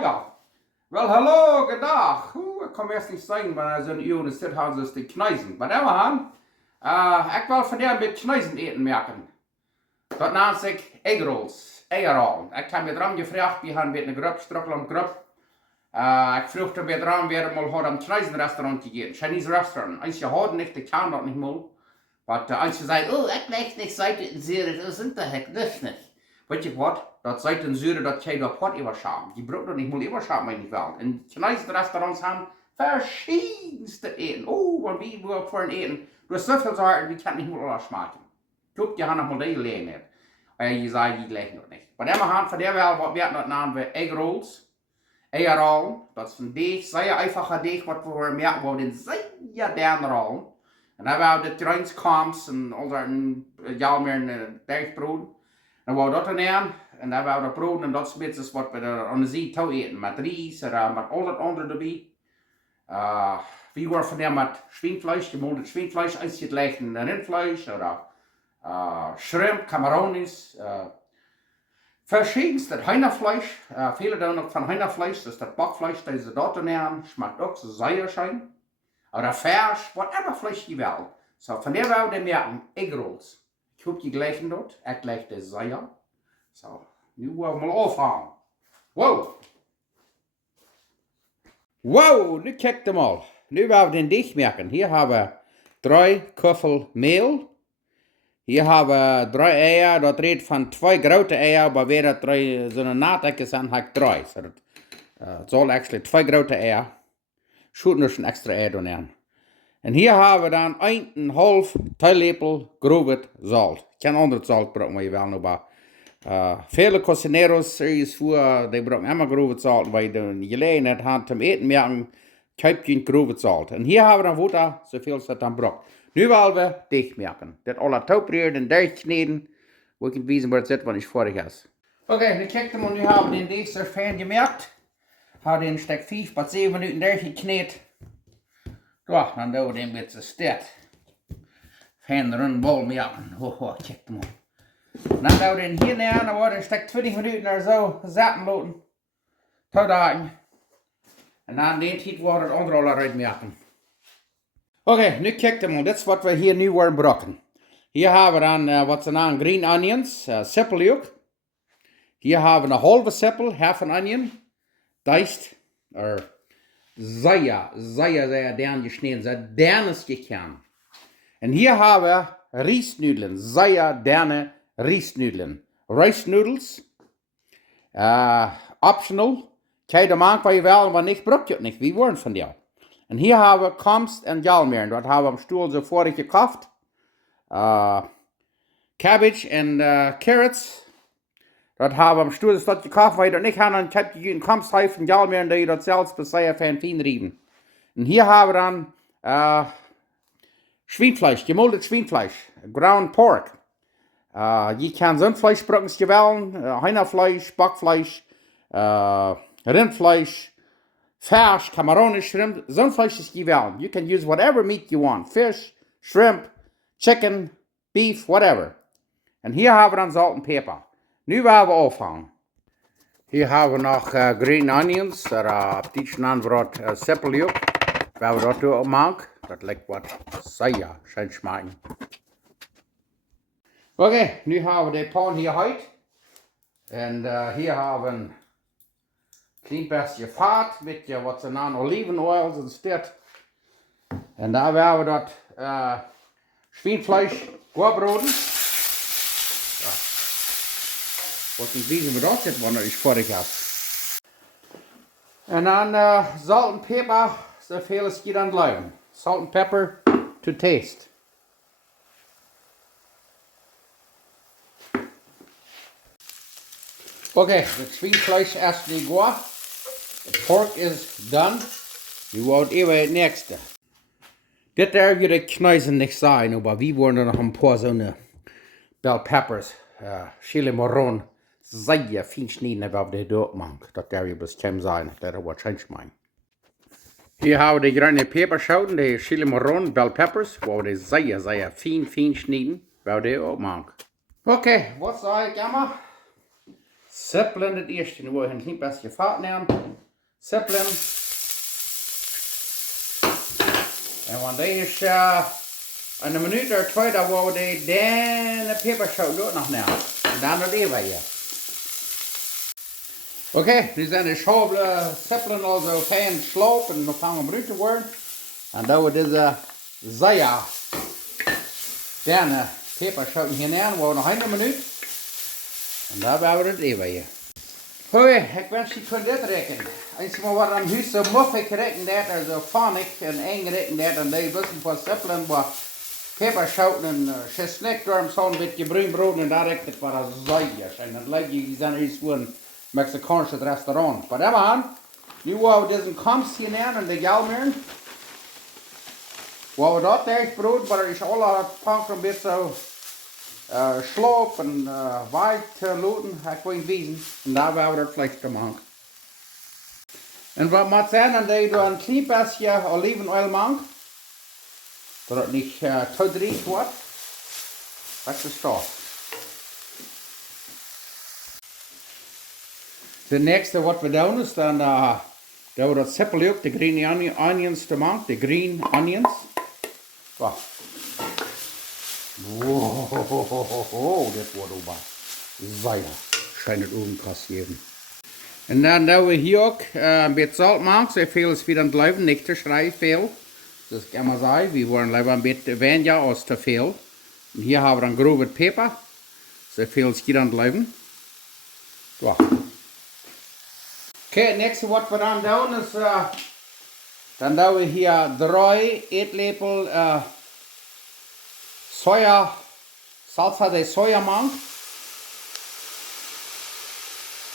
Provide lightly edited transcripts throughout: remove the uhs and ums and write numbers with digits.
ja. Wel, hallo, gedag. Ik kan eerst niet zeggen, maar zo'n uur zit gaan ze te knijzen. Maar dan gaan, ik wil vandaag met knijzen eten merken. Dat naast zich eggrolls, eierrollen. Ik heb me eraan gevraagd, we gaan met een groep, strukkel om groep. Ik vroeg er weer eraan, weer mal had een knijzenrestaurant gegeten, Chinese restaurant. Als je hoort niet, ik kan dat niet meer. Maar als je zei, oh, ik leg niet Seite in Zere, dat sind der Heck, das nicht. Weet je wat? Dat Seite in Zere, dat jij dat pot überschaben. Je braucht doch nicht mal überschaben, meine ich wel. En Chinese restaurants haben verschiedenste eten. Oh, wat wie wir voor een eten. Du hast so viel Sorten, die kann nicht mal alles schmecken. Guck, die haben noch mal die gelegen. Je zei, die leggen dat niet. Maar dan gaan van der wel, wat werd dat naam we eggrolls. Eierrollen, dat is een deeg, zeer einfacher deeg, wat we merken, wat in zeer dern rollen. En dan waren de trainskamps en al dat jaar meer een bergbrood. Dan waren dat erin. En dan waren de brood en dat is een beetje wat we aan de zee toe eten. Met rijst, met al dat andere erbij. We waren van daar met schweinfleisch, gemolden schweinfleisch, als je het legt in rindfleisch. Of shrimp, Camaronis. Verschiedenste Hühnerfleisch. Viele dann noch von Hühnerfleisch, das ist das Backfleisch, das sie dort nehmen. Schmeckt auch so sehr schön. Oder Fleisch, whatever Fleisch die will. So, von der Welt die merken Eggrolls. Ich hab die gleichen dort, ich gleich das Seier. So, nu wollen wir mal aufhauen. Wow! Wow, nu kijk je mal. Nu wollen wir den Dich merken. Hier haben wir 3 Köffel Mehl. Hier haben wir 3 Eier, dat redt van 2 grote Eier, aber wer dat 3 so eine Nahtecke sind, hat 3. So dat soll actually 2 grote Eier. Schut noch ein extra Ei drin. Und hier haben wir dann 1,5 Teelöffel groves Salz. Kein anderes Salz brauchen wir wel, aber viele Cocineros ist vor, die brauchen immer groves Salz, weil die Gelegenheit haben zum Eten merken, kauft kein groves Salz. Und hier haben wir dann Futter, so viel es dann braucht. Nu wollen wir dicht merken. Das alle taubrieren und durchkneten, wo ich wissen, wo es ist, wenn ich vorig ist. Okay, nu kijk mal, nu haben wir den Deeg so fein gemerkt. Haben den Stück 5 bis 7 Minuten durchgeknetet. Ja, dann doen we den met z'n stad. Fein rund bol merken. Ho, kijk mal. Dan doen we den hier neer, dan wordt een stuk 20 minuten of zo zaten laten. Tot dagen. En dan den tijd wordt het andere al eruit merken. Okay, nu kijk mal, dat is wat we hier nu worden brokken. Hier hebben we dan wat ze naam green onions, seppeljuk. Hier hebben we een halve seppel, half an onion. Diced, sehr dern geschnitten, sehr dernes gekern. Und hier haben wir Reisnudeln, sehr derne Reisnudeln. Rice noodles, optional. Kijk de maak wat je wel, maar niet braucht je het niet, wie worden van jou. Und hier haben wir Komst und Jalmeren. Dort haben wir am Stuhl so vorig gekauft. Cabbage und Carrots. Dort haben wir am Stuhl das dort gekauft, weil ich dort nicht habe. Und ich habe die Komst und Jalmeren, die dort selbst bis sehr fein rieben. Und hier haben wir dann Schweinfleisch, gemoldenes Schweinfleisch. Ground Pork. Je kann so ein Fleisch brauchen, Hühnerfleisch, Backfleisch, Rindfleisch. Fish, Camaroni, shrimp, zo'n Fleisch is geweldig. You can use whatever meat you want. Fish, shrimp, chicken, beef, whatever. En hier hebben we dan zout en peper. Nu willen we aufhangen. Hier hebben we nog green onions. Op die naam wordt seppeljuk. Willen we dat doen maken. Dat lijkt wat zeer schön schmecken. Oké, nu hebben we de pan hier uit. En hier hebben we klein beetje vat met wat ze naam olivenoil en stit. En daar willen we dat Schweinfleisch doorbroden. Ja. Wat niet weten we dat zit, wanneer ik vorig heb. En dan zout en peper, zoveel als je dan blijven. Salt and pepper to taste. Okay, the Schweinfleisch is nu goed. The pork is done. Nu wordt even het nächste. Dit daar wil ik knijzen niet zijn, maar we worden nog een paar zo'n bell peppers, chili marron, zeer fijn snijden wat we dood maken. Dat daar je bestemd zijn, dat er wat change maken. Hier hebben we de groene peperschoten, de chili marron, bell peppers, waar we zeer fijn snijden, wat we dood maken. Okay, wat zei ik allemaal? Sippelen het eerste, nu wil je een klein beetje vat nemen. Sippelen. En wanneer is een minuut of 2, dan wil je de peperzout ook nog nemen. En dan nog even hier. Oké, nu zijn de schobelen sippelen al zo fijn sloop en nog gaan we bruut te worden. En dan we deze zeeën. Dan peperzout hier nemen, we nog een minuut. En dan hebben we het even hier. Hoi, ik wens je kunt dit rekenen. Als je maar wat aan huis zo muffig rekenen dat, er zo fannig en eng rekenen dat, en die wissen voor sippelen, waar peperzout en chestnut-dorm zo'n beetje bruin brood en daar rekent het voor een zeeën. En dan lijkt je, die zijn iets voor een Mexicaans restaurant. Maar dat aan, nu waar we deze komst hier nemen en de galmeren, waar we dat echt brood, maar er is alle panken een beetje zo sloop en wijd loten, ik wil wezen. En daar hebben we dat vlees te maken. En wat moet zijn, dan deed je een klein beetje olivenolie maken. Dat het niet te droog wordt. Dat is de start. De nächste wat we doen is dan doen we dat seppeljuk, de green onions te maken, de green onions. Wacht. Wow, dit wordt ook zeer. Schijnt het ogen kassieren. En dan doen we hier ook een beetje zout maken, zo veel als we dan blijven, niet te schrijven veel. Dus ik kan maar zeggen, we worden liever een beetje weniger als te veel. En hier hebben we dan grove peper, zo veel als hier dan blijven. Wacht. Oké, het nächste wat we dan doen is, dan doen we hier 3 eetlepel soja, salsa de soja maken.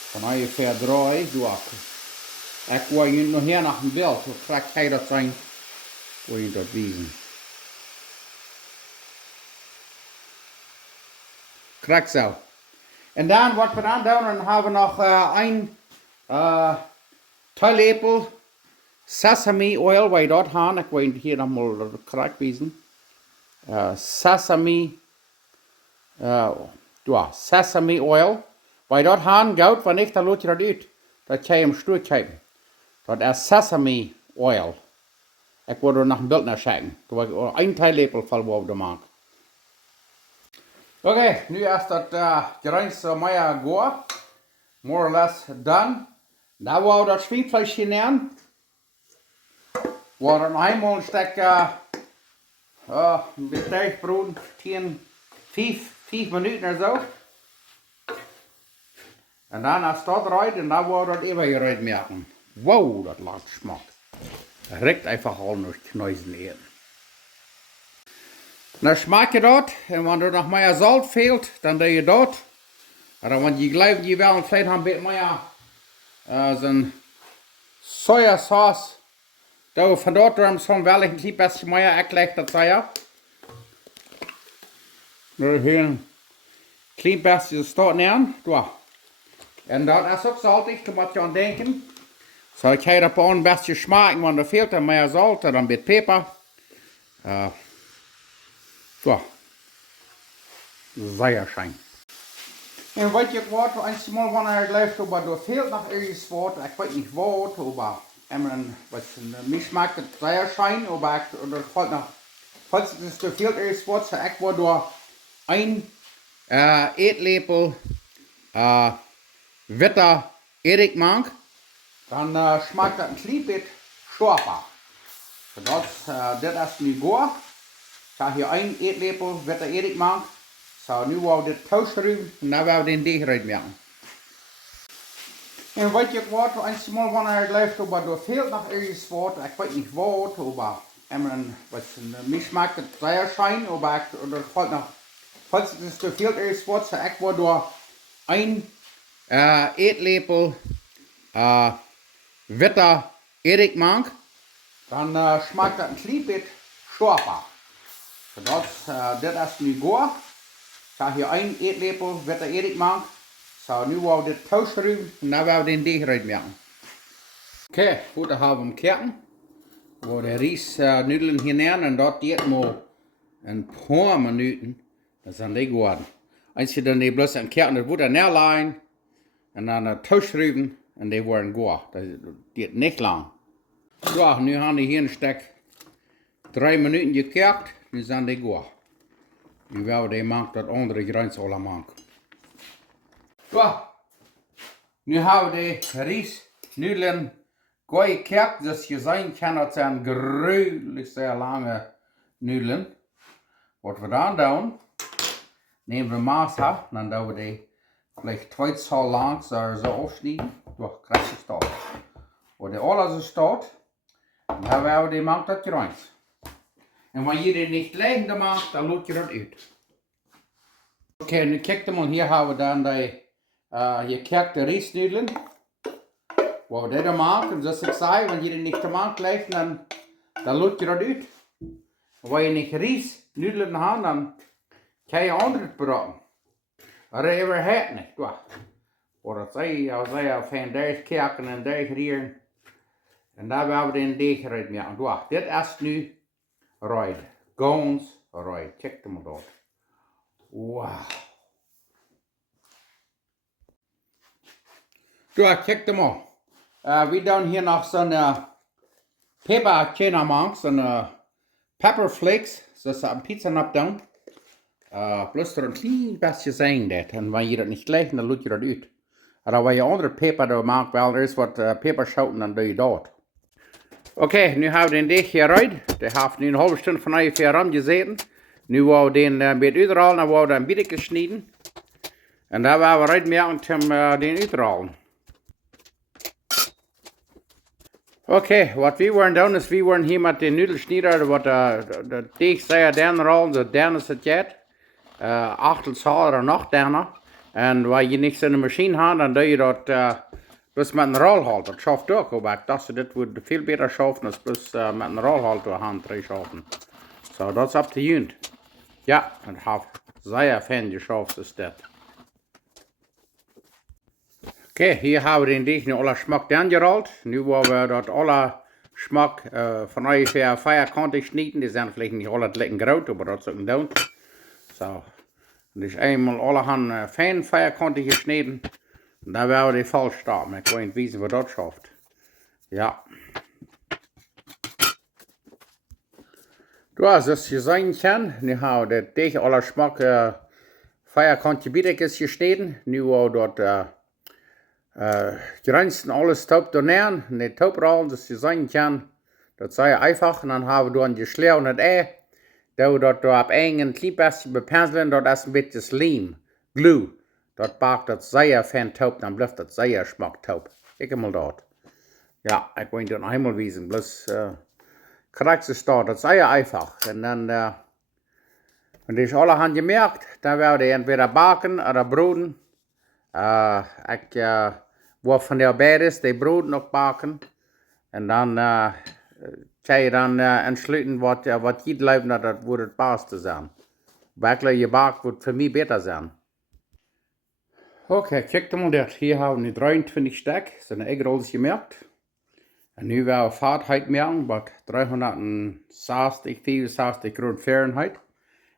Van ongeveer 3, doe ik. Ik wil je nog hier naar een beeld, hoe krijg jij dat zijn? Wil je dat wezen? Krijg zo. En dan wat we dan doen, dan hebben we nog een theelepel sesame oil, waar je dat gaan. Ik wil je hier nog maar krijg wezen. Sesame sesame oil. Waar je dat gaan gaat, wanneer ik dan laat je dat uit. Dat kan je hem stuk kijken. Dat is sesame oil. Ik wil er nog een beeld naar kijken. Dat wil ik een theelepel van op de maak. Oké, nu is dat gereins meer goed. More or less done. Dan wil we dat schweinvleesje nemen. We worden eenmaal een stuk een beetje brood, 5 minuten of zo. En dan als dat eruit, en dan wil we dat even eruit merken. Wow, dat laat smaakt. Dat ruikt einfach al nog kneuzen eten. Dan smaak je dat, en wanneer er nog meer zout fehlt, dan doe je dat. En dan want je gelooft je wel vielleicht een beetje meer zo'n sojasaus. Da van dort dan zo'n wel een klein beetje meer erklärt dat soja. Nu hier een klein beetje staat nemen. En dat is ook saltig, daar moet je aan denken. Zo ik ga dat een beetje smaken, want er fehlt er meer zout en een beetje peper. Zeer schijn. En weet je wat, als mal wanneer het leeft, aber er fehlt noch irgendwas wat, ich weiß nicht wat, aber mich schmeckt het sehr schön, aber er fehlt noch, falls es er fehlt irgendwas wat, so ich will da ein eetlepel witte Erik maak, dann schmeckt het een klein beetje scharfer. Dat is nu goed. Ik ga hier een eetlepel witte Erik maak. Zo, nu wil we dit toasten en dan wil we den deeg eruit maken. En weet je wat, als je mal wanneer het leeft, aber er fehlt noch irgendwas wat, ich weiß nicht wat, aber mich schmeckt het sehr schön, aber er fehlt noch, falls es er fehlt irgendwas wat, so ich will da ein eetlepel witte Erik maak, dann schmeckt het een klein beetje scharfer. Dat is nu goed. Ik ga hier een eetlepel witte Erik maken. Zo, nu wil we dit toasten en dan wil we den deeg eruit maken. Oké, goed, dan hebben we hem kijken. We gaan de riesnudelen hier nemen en dat duurt maar een paar minuten. Dan zijn die geworden. Als je dan die bloß am Kerken, das wird dann neerlein. En dan toeschrijven en die worden goed. Dat duurt niet lang. Zo, nu gaan die hier een stuk 3 minuten gekookt. Nu zijn die goed. Nu willen die maken dat andere grens alle maken. Zo, nu hebben we de rijstnudelen goed gekookt. Dus je zien kan dat zijn gruwelijk zeer lange nudelen. Wat we dan doen, nemen we maas af. Dan doen we die vielleicht 2 zo lang zo afsnijden. Door krijg je staat. Waar die alles zo staat. Dan hebben we die maakt dat grens. En wanneer je die niet leegende maakt, dan laat je dat uit. Oké, nu kijk maar, hier hebben we dan die gekekte rijstnudelen. Wat we dit maken, zoals ik zei, wanneer je die niet te maken legt, dan laat je dat uit. Wanneer je niet rijstnudelen hebt, dan kan je andere praten. Maar dat hebben we het niet. Wat dat zei, als je van deze kijken en deze rieren. En daar hebben we een deeg eruit maken. Dit is nu right. Gans right. Kijk maar dat. Wauw. Kijk maar. We doen hier nog zo'n pepertje maken, zo'n pepper flakes. Zoals ze een pizza opdoen. Plus er een klein beetje zijn dat. En wanneer je dat niet legt, dan laat je dat uit. En dan wanneer je andere peper maakt, wel er is wat peperschouten, dan doe je dat. Oké, nu hebben we den deeg hieruit. Die heeft nu een halve stunde van ongeveer gezeten. Nu gaan we den een beetje uithalen en we gaan een beetje snijden. En daar gaan we uitmerken om den uithalen. Oké, wat we willen doen is, we willen hier met de nudelsnijder, wat de deeg zei dan rollen, de dan is het jet. Achterzaal er nog daarna. En waar je niks in de machine hebt, dan doe je dat dus met een rolhalter. Dat schaft ook, maar ik dacht dit wordt veel beter schaffen dan plus met een rolhalter hand schaffen. So, dat is up to you. Ja, en heb zeer fijn geschaft is dat. Oké, hier hebben we den deeg nu alle smaak aangerold. Nu willen we dat alle smaak van ongeveer vierkantig snijden. Die zijn vielleicht niet alle lekker groot, maar dat is ook doen. So, dus eenmaal alle gaan fijn vierkantig gesneden. Dan werden we die falsch staan. Maar ik wil niet weten wat dat schaft. Ja. Zoals je zien kan, nu hebben we de tegen alle smaak vierkantje bietjes gesneden. Nu hebben we dat grenzen alles taub doornemen. En die taubrollen, dus je zien kan, dat zei je einfach. En dan hebben we dan gesleeuwd het ei. Dat we dat op een klein beetje bepenselen, dat is een beetje slijm, glue. Dat maakt dat zeer fijn taub, dan blijft dat zeer smaak taub. Kijk maar dat. Ja, ik wil het nog eenmaal wijzen, bloß krijg je staat, dat is zeer einfach. En dan, wenn die alle haben gemerkt, dann werden die entweder backen oder broden. Ik wil van der beides, die broden nog bakken. En dan kan je dan entsluiten wat je leeft, dat wordt het beste zijn. Werkelijk je bak wordt voor mij beter zijn. Oké, kijk maar dat. Hier hebben we nu 23 stuk, zijn eggrolls gemerkt. En nu werden we vaartheid merken, wat 360, 64 graden Fahrenheit.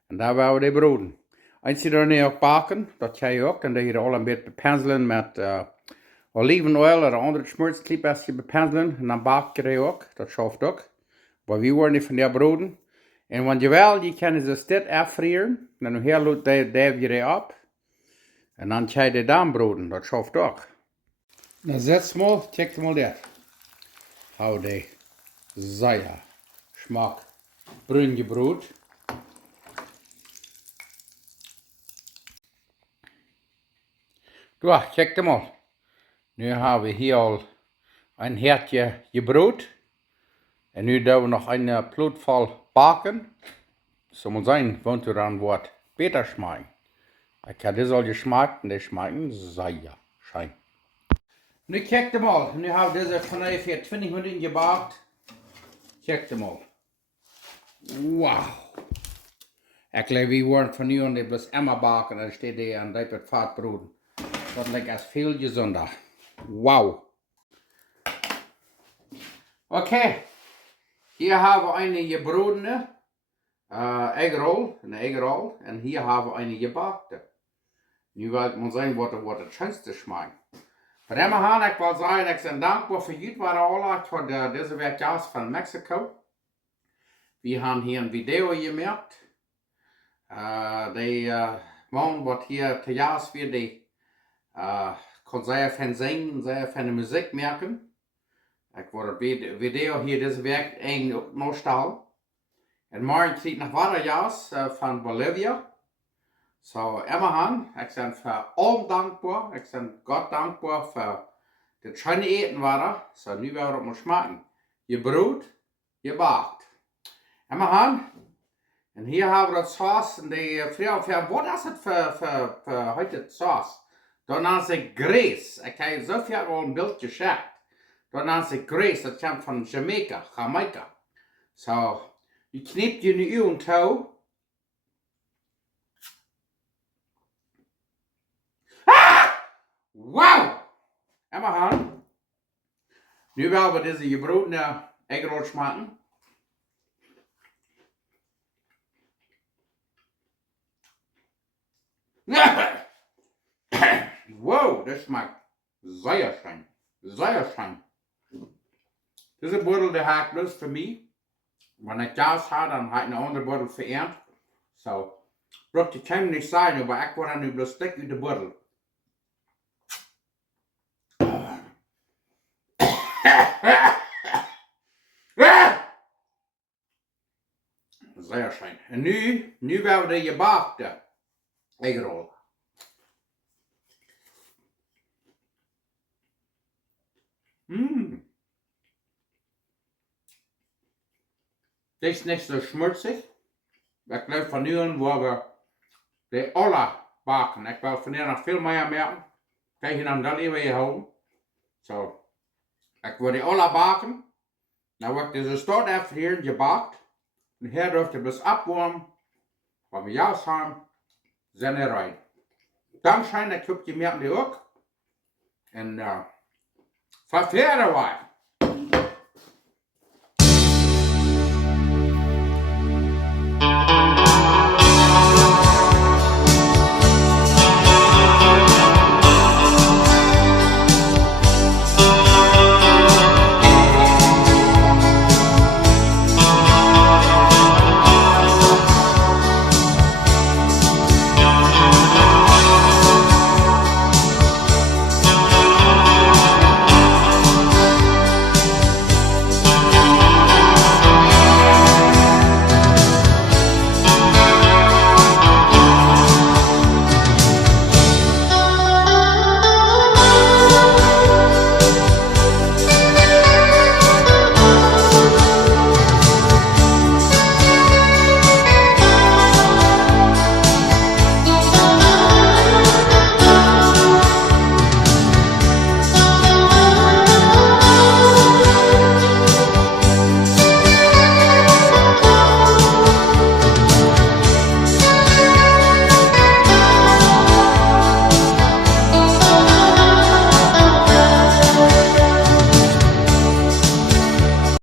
En daar werden we die broden. Als je er nu ook bakken, dat kan je ook, dan doe je er al een beetje bepenselen met olivenolie of andere schmutz, een beetje bepenselen. En dan bak je die ook, dat schaft ook. Maar we worden niet van die broden. En wanneer je wel, je kan ze dit afvrieren. Dan heel goed duw je die op. En dan kan je die dan broden, dat schaft ook. Nou, zet maar, check maar dat. Hou die zeer smaak bruin gebroed. Ja, kijk maar. Nu hebben we hier al een hertje gebroed. En nu doen we nog een ploetvol bakken. Zo moet zijn, want er dan wordt beter smaken. Ik heb dit al gesmaakt en die smaken zeer schijn. Nu kijk maar, nu hebben we deze van ongeveer 20 minuten gebakt. Kijk maar. Wauw. Ik geloof we worden van nu aan die plus Emma bakken en steeds die aan dit vaatbroeden. Dat lijkt als veel gezonder. Wauw. Oké. Hier hebben we een gebrodene eggrol. En hier hebben we een gebakte. Nu wil ik maar zeggen wat het schönste smaakt. Maar immerhan, ik wil zeggen, ik ben dankbaar voor jullie waren voor deze week van Mexico. Wir haben hier ein Video gemacht. Die man wat hier te jas weer, die kon sehr van zingen, sehr van de muziek merken. Ik word het video hier deze week eng nog staan. En morgen krijg ik nog wat jas van Bolivia. So, immerhan, ik ben voor allem dankbaar. Ik ben God dankbaar voor de schöne eten waren. So, nu werden we het maar smaken. Je brood, je bakt. Immerhan. En hier hebben we het saus. En die vrouw, wat is het voor heute saus? Dan is het Grace. Ik heb zoveel al een beeld geschickt. Dan is het Grace, dat komt van Jamaica. So, je knipt je nu uw toe. Wow! Immerhan. Nu willen we deze gebroedene eggroll smaken. Wow, das schmeckt sehr schön. Sehr schön. Diese Buddel, die hat bloß für mich. Wenn ich das habe, dann hat eine andere Buddel verernt. So, braucht die keinem nicht sein, aber ich war dann bloß dick wie die Buddel. Sehr schön. En nu werden we de gebakken eggroll. Das ist nicht so schmutzig. Ich glaube von nu an, wo wir die alle bakken. Ik wil van hier nog veel meer merken. Krijg je dan dat even je houden. Zo. Ik wil die alle bakken. Dan wordt deze stort even hier gebakt. En hier dürft ihr bis abwarmen. Wenn wir jas haben, sind wir rein. Dann scheint ich hab die merken die auch. Und verfehlen wir.